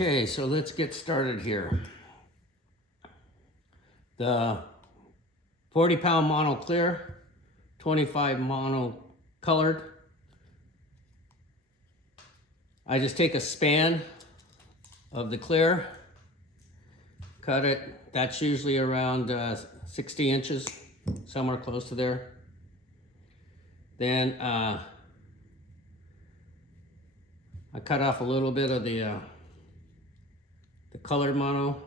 Okay, so let's get started here. The 40-pound mono clear, 25 mono colored. I just take a span of the clear, cut it. That's usually around 60 inches, somewhere close to there. Then I cut off a little bit of the colored mono.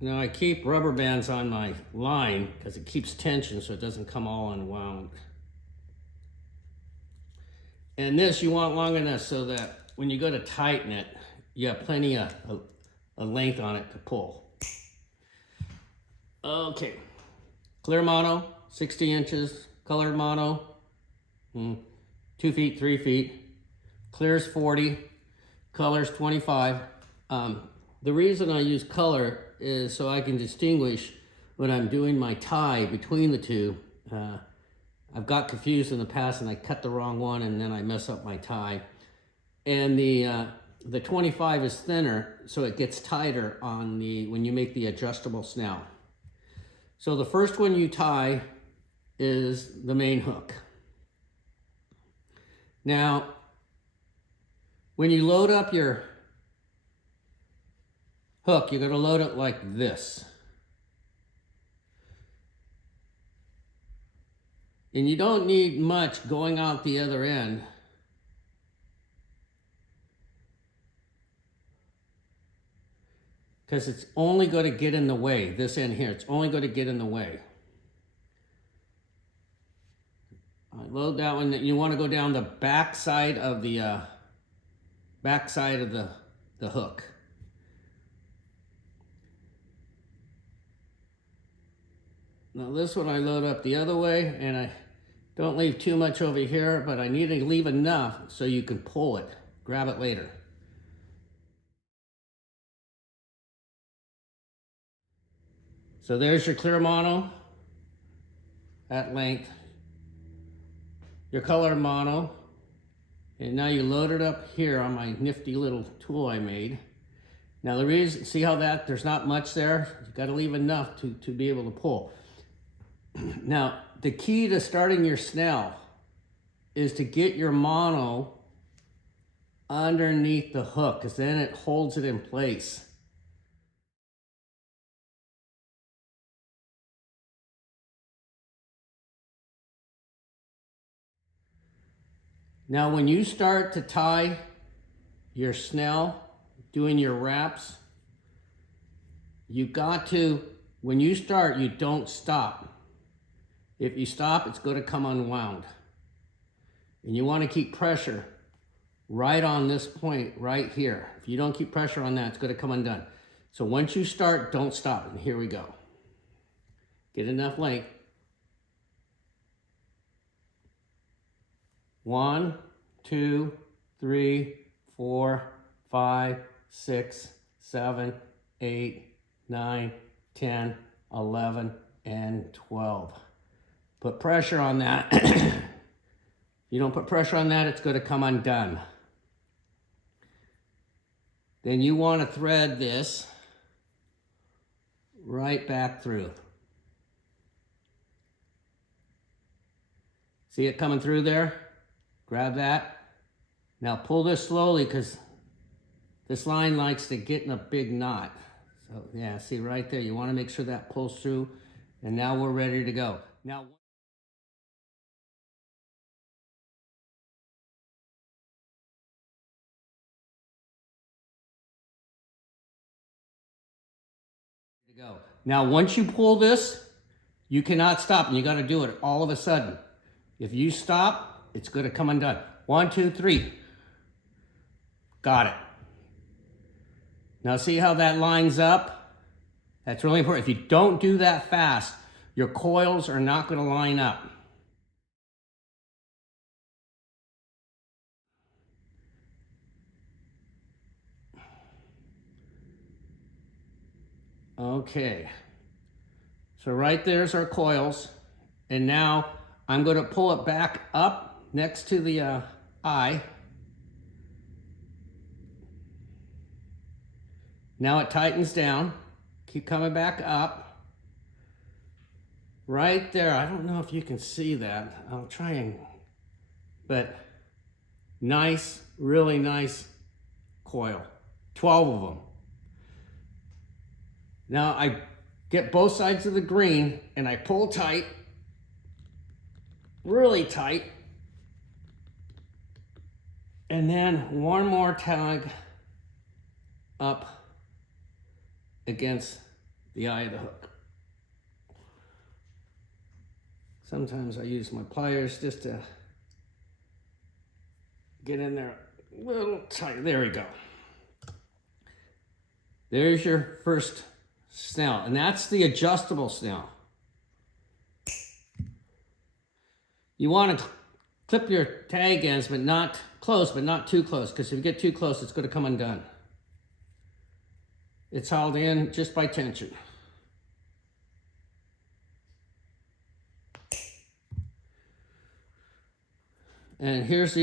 Now I keep rubber bands on my line because it keeps tension so it doesn't come all unwound. And this you want long enough so that when you go to tighten it, you have plenty of length on it to pull. Okay, clear mono, 60 inches, colored mono, 2 feet, 3 feet, clear's 40, color's 25. The reason I use color is so I can distinguish when I'm doing my tie between the two. I've got confused in the past and I cut the wrong one and then I mess up my tie. And the 25 is thinner, so it gets tighter on when you make the adjustable snell. So the first one you tie is the main hook. Now, when you load up your hook, you're going to load it like this. And you don't need much going out the other end. Because it's only going to get in the way, this end here, it's only going to get in the way. I load that one. You want to go down the back side of the hook. Now this one I load up the other way, and I don't leave too much over here, but I need to leave enough so you can pull it, grab it later. So there's your clear mono at length, your color mono, and now you load it up here on my nifty little tool I made. Now the reason, see how there's not much there? You've got to leave enough to be able to pull. Now, the key to starting your snell is to get your mono underneath the hook, because then it holds it in place. Now, when you start to tie your snell, doing your wraps, you got to, when you start, you don't stop. If you stop, it's going to come unwound. And you want to keep pressure right on this point right here. If you don't keep pressure on that, it's going to come undone. So once you start, don't stop. And here we go. Get enough length. 1, 2, 3, 4, 5, 6, 7, 8, 9, 10, 11, and 12. Put pressure on that. If you don't put pressure on that, it's going to come undone. Then you want to thread this right back through. See it coming through there? Grab that. Now pull this slowly because this line likes to get in a big knot. So yeah, see right there, you want to make sure that pulls through. And now we're ready to go. Now, once you pull this, you cannot stop, and you got to do it all of a sudden. If you stop, it's going to come undone. 1, 2, 3. Got it. Now see how that lines up? That's really important. If you don't do that fast, your coils are not going to line up. Okay. So right there's our coils. And now I'm going to pull it back up next to the eye. Now it tightens down. Keep coming back up. Right there. I don't know if you can see that. I'll try and, but nice, really nice coil. 12 of them. Now I get both sides of the green and I pull tight, really tight. And then one more tag up against the eye of the hook. Sometimes I use my pliers just to get in there a little tight. There we go. There's your first snell, and that's the adjustable snell. You want to clip your tag ends, but not close, but not too close, because if you get too close, it's going to come undone. It's held in just by tension. And here's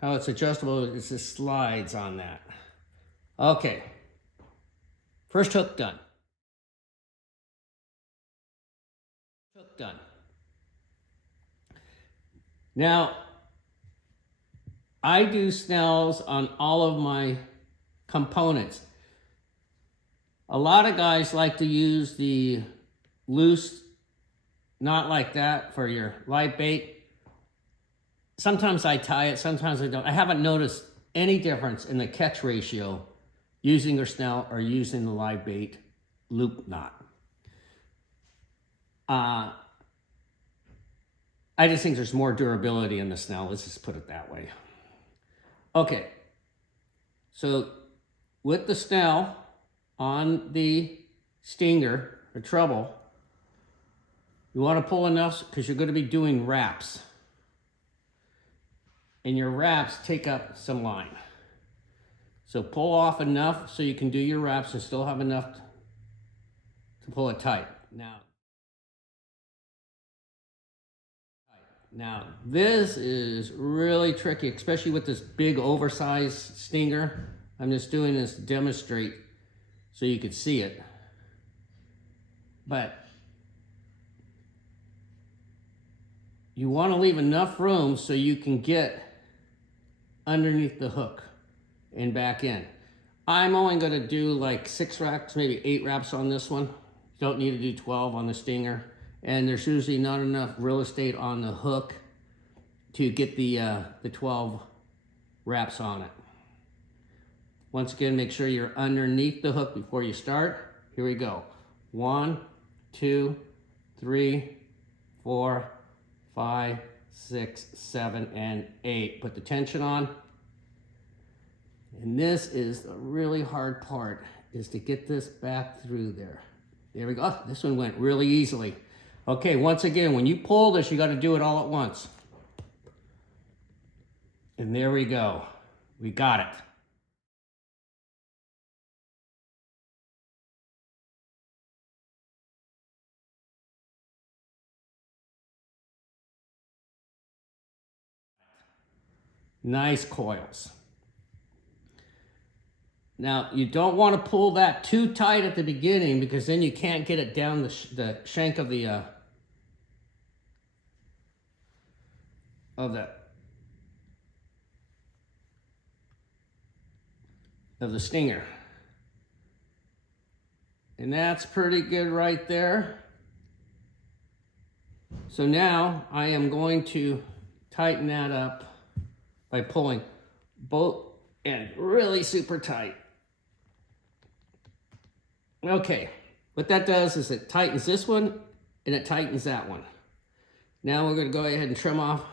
how it's adjustable. It just slides on that. Okay. First hook done. Hook done. Now, I do snells on all of my components. A lot of guys like to use the loose, not like that, for your live bait. Sometimes I tie it, sometimes I don't. I haven't noticed any difference in the catch ratio using a snell or using the live bait loop knot. I just think there's more durability in the snell. Let's just put it that way. Okay, so with the snell on the stinger or treble, you want to pull enough because you're going to be doing wraps. And your wraps take up some line. So pull off enough so you can do your wraps and still have enough to pull it tight. Now this is really tricky, especially with this big oversized stinger. I'm just doing this to demonstrate so you can see it. But you want to leave enough room so you can get underneath the hook and back in. I'm only going to do like 6 wraps, maybe 8 wraps on this one. You don't need to do 12 on the stinger. And there's usually not enough real estate on the hook to get the 12 wraps on it. Once again, make sure you're underneath the hook before you start. Here we go. 1, 2, 3, 4, 5, 6, 7, and 8. Put the tension on. And this is the really hard part, is to get this back through there. There we go. Oh, this one went really easily. Okay, once again, when you pull this, you got to do it all at once. And there we go. We got it. Nice coils. Now, you don't want to pull that too tight at the beginning because then you can't get it down the shank of the stinger. And that's pretty good right there. So now I am going to tighten that up by pulling both ends really super tight. Okay, what that does is it tightens this one and it tightens that one. Now we're going to go ahead and trim off.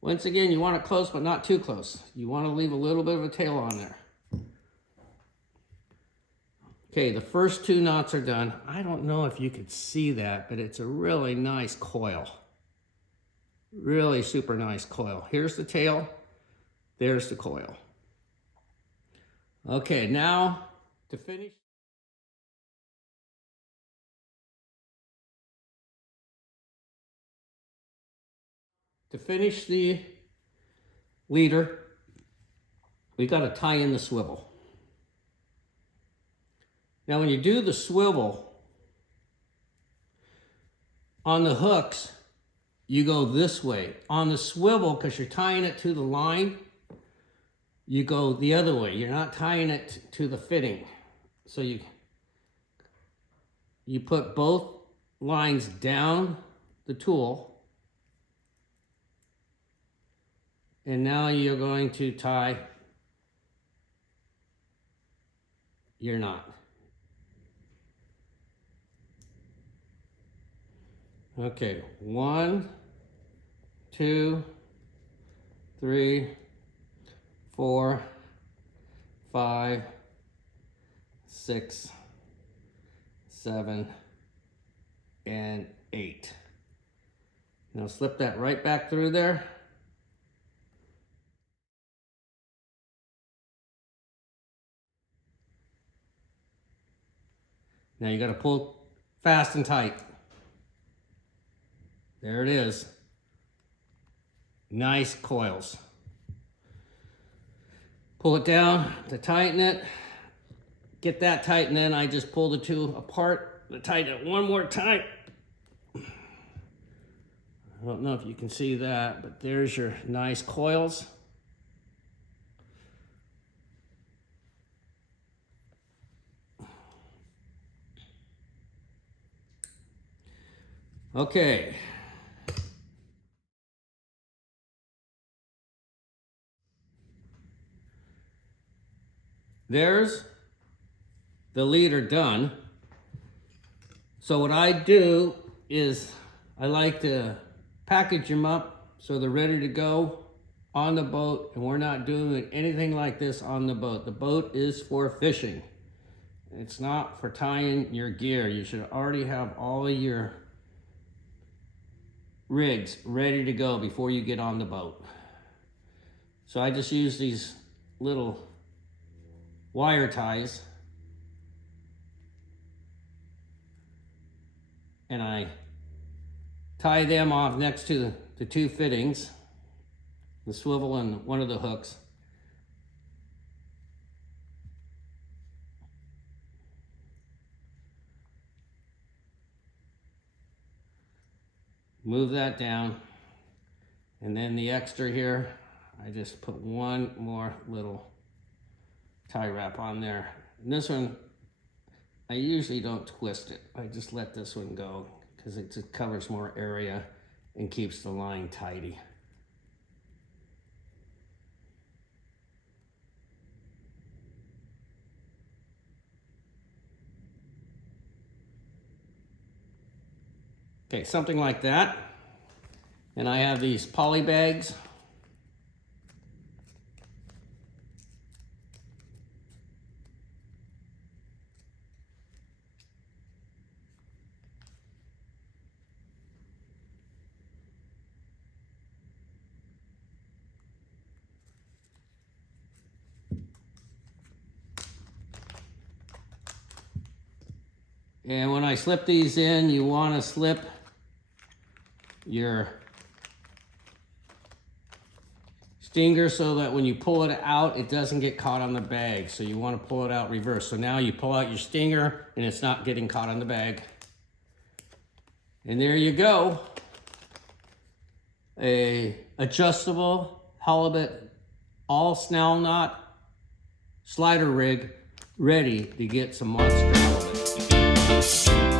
Once again, you want it close, but not too close. You want to leave a little bit of a tail on there. Okay, the first 2 knots are done. I don't know if you could see that, but it's a really nice coil. Really super nice coil. Here's the tail. There's the coil. Okay, now to finish. To finish the leader, we got to tie in the swivel. Now when you do the swivel on the hooks, you go this way. On the swivel, because you're tying it to the line, you go the other way. You're not tying it to the fitting. So you put both lines down the tool, and now you're going to tie your knot. Okay, 1, 2, 3, 4, 5, 6, 7, and 8. Now slip that right back through there. Now you got to pull fast and tight. There it is. Nice coils. Pull it down to tighten it. Get that tight, and then I just pull the two apart to tighten it one more time. I don't know if you can see that, but there's your nice coils. Okay. There's the leader done. So what I do is I like to package them up so they're ready to go on the boat, and we're not doing anything like this on the boat. The boat is for fishing. It's not for tying your gear. You should already have all of your rigs ready to go before you get on the boat. So I just use these little wire ties, and I tie them off next to the two fittings, the swivel and one of the hooks. Move that down, and then the extra here, I just put one more little tie wrap on there. And this one, I usually don't twist it. I just let this one go because it just covers more area and keeps the line tidy. Okay, something like that. And I have these poly bags. And when I slip these in, you want to slip your stinger so that when you pull it out, it doesn't get caught on the bag. So you want to pull it out reverse. So now you pull out your stinger and it's not getting caught on the bag. And there you go. A adjustable halibut all Snell knot slider rig ready to get some monster halibut.